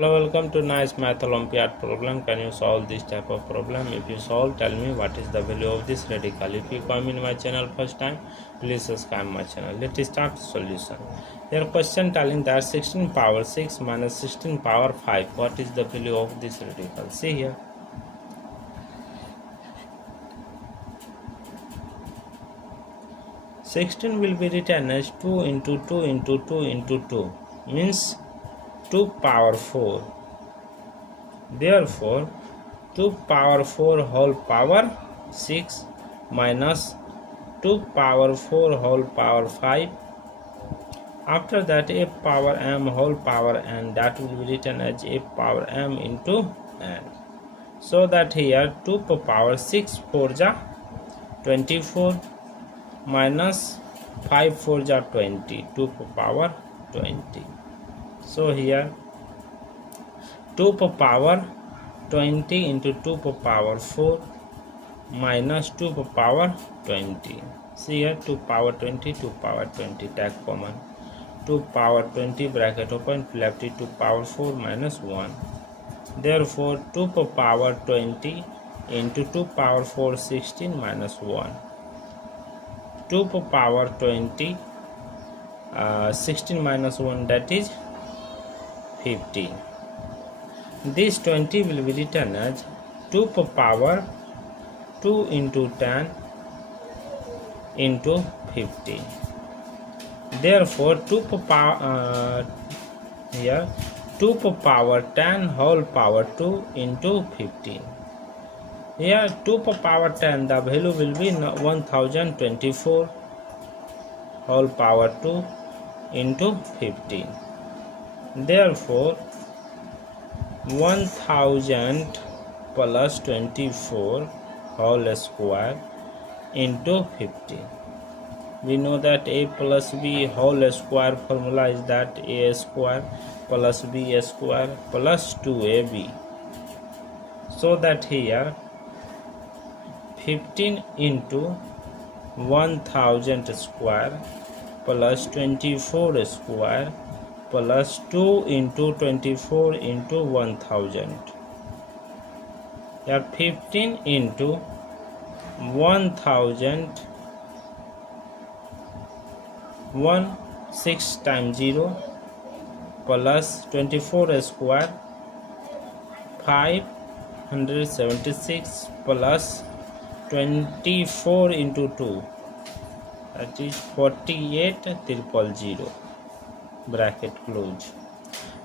Hello, welcome to nice Math Olympiad problem. Can you solve this type of problem? If you solve, tell me what is the value of this radical. If you come in my channel first time, please subscribe my channel. Let's start solution. Your question telling that 16 power 6 minus 16 power 5. What is the value of this radical? See here. Sixteen will be written as 2 into 2 into 2 into 2 means 2 power 4. Therefore, 2 power 4 whole power 6 minus 2 power 4 whole power 5. After that, a power m whole power n, that will be written as a power m into n. So that here 2 power 6 4 ja 24 minus 5 4 ja 20, 2 power 20. So here 2 power 20 into 2 power 4 minus 2 power 20. See here 2 power 20, 2 power 20, take common. 2 power 20 bracket open, left it 2 power 4 minus 1. Therefore 2 power 20 into 2 power 4 16 minus 1. 2 power 20 16 minus 1, that is 15. This 20 will be written as 2 power 2 into 10 into 15. Therefore 2 power here 2 power 10 whole power 2 into 15. Here 2 power 10, the value will be 1024 whole power 2 into 15. Therefore 1000 plus 24 whole square into 15. We know that a plus b whole square formula is that a square plus b square plus 2ab. So that here 15 into 1000 square plus 24 square plus 2 into 24 into 1000. Here 15 into 1000 6 times 0 plus 24 square 576 plus 24 into 2, that is 48,000, bracket close.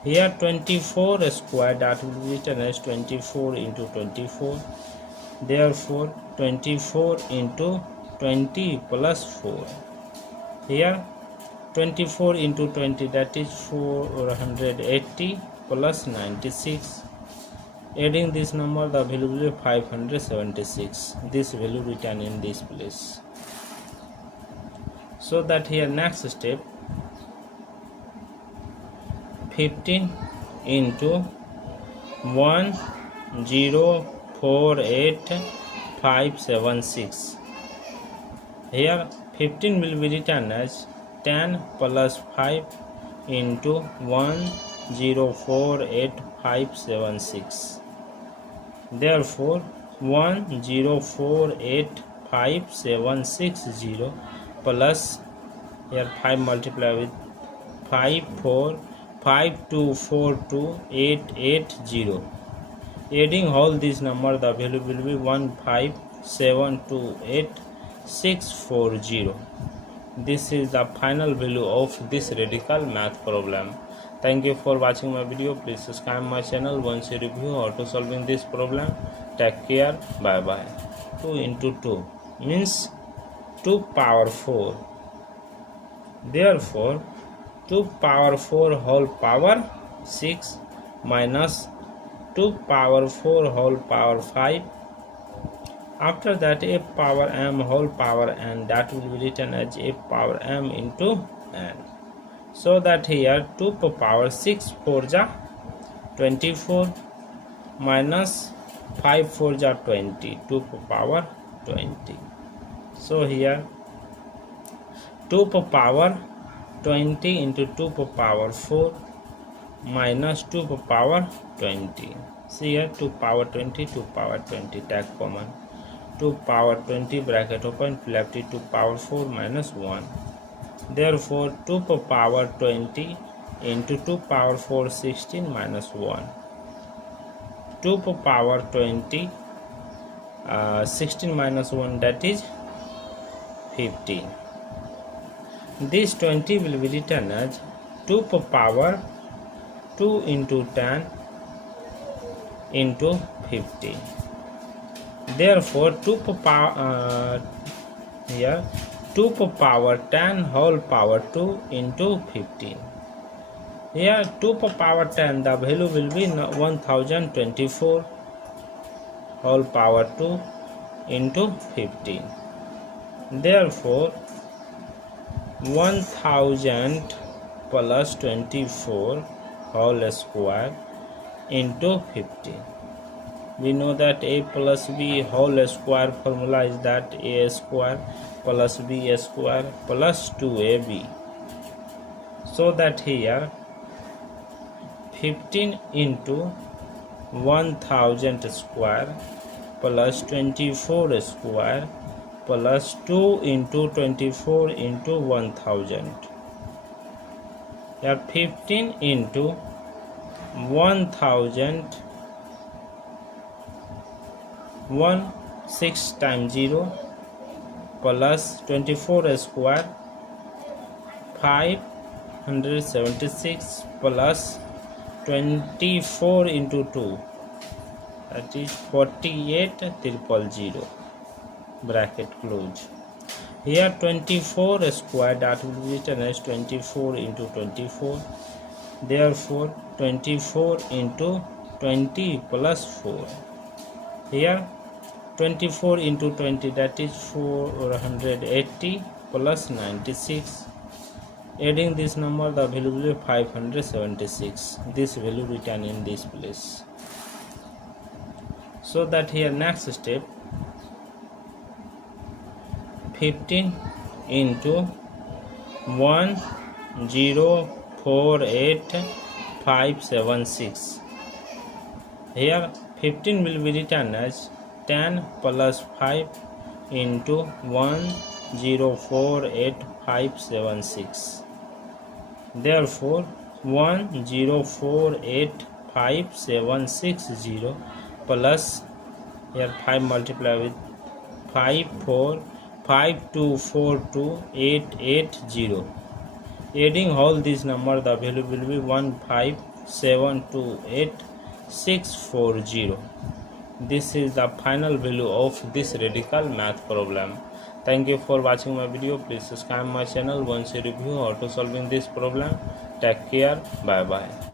Here 24 square, that will be written as 24 into 24. Therefore 24 into 20 plus 4. Here 24 into 20, that is 480 plus 96. Adding this number, the value will be 576. This value written in this place. So that here next step 15 into 1048576. Here 15 will be written as 10 plus 5 into 1048576. Therefore 1048560 plus here 5 multiply with 545242880. Adding all these number, the value will be 15728,640. This is the final value of this radical math problem. Thank you for watching my video. Please subscribe my channel. Once you review how to solving this problem. Take care. Bye bye. 2 into 2 means 2 power 4. Therefore 2 power 4 whole power 6 minus 2 power 4 whole power 5. After that, a power m whole power n, that will be written as a power m into n. So that here 2 power 6 4 ja 24 minus 5 4 ja 20, 2 power 20. So here 2 power 20 into 2 power 4 minus 2 power 20. See here, 2 power 20, 2 power 20, take common. 2 power 20 bracket open, left it 2 power 4 minus 1. Therefore 2 power 20 into 2 power 4 16 minus 1. 2 power 20 16 minus 1, that is 15. This 20 will be written as 2 power 2 into 10 into 15. Therefore 2 power here 2 power 10 whole power 2 into 15. Here 2 power 10, the value will be 1024 whole power 2 into 15. Therefore 1000 plus 24 whole square into 15. We know that a plus b whole square formula is that a square plus b square plus 2ab. So that here 15 into 1000 square plus 24 square plus 2 into 24 into 1000. Here 15 into 1000 6 times 0 plus 24 square 576 plus 24 into 2, that is 48,000 bracket close. Here 24 square, that will be written as 24 into 24. Therefore 24 into 20 plus 4. Here 24 into 20, that is 480 plus 96. Adding this number, the value will be 576. This value written in this place. So that here next step, 15 into 1048576. Here 15 will be written as 10 plus 5 into 1048576. Therefore 1048560 plus, here 5 multiply with 545242880. Adding all these number, the value will be 15728,640. This is the final value of this radical math problem. Thank you for watching my video. Please subscribe my channel once you review how to solving this problem. Take care. Bye bye.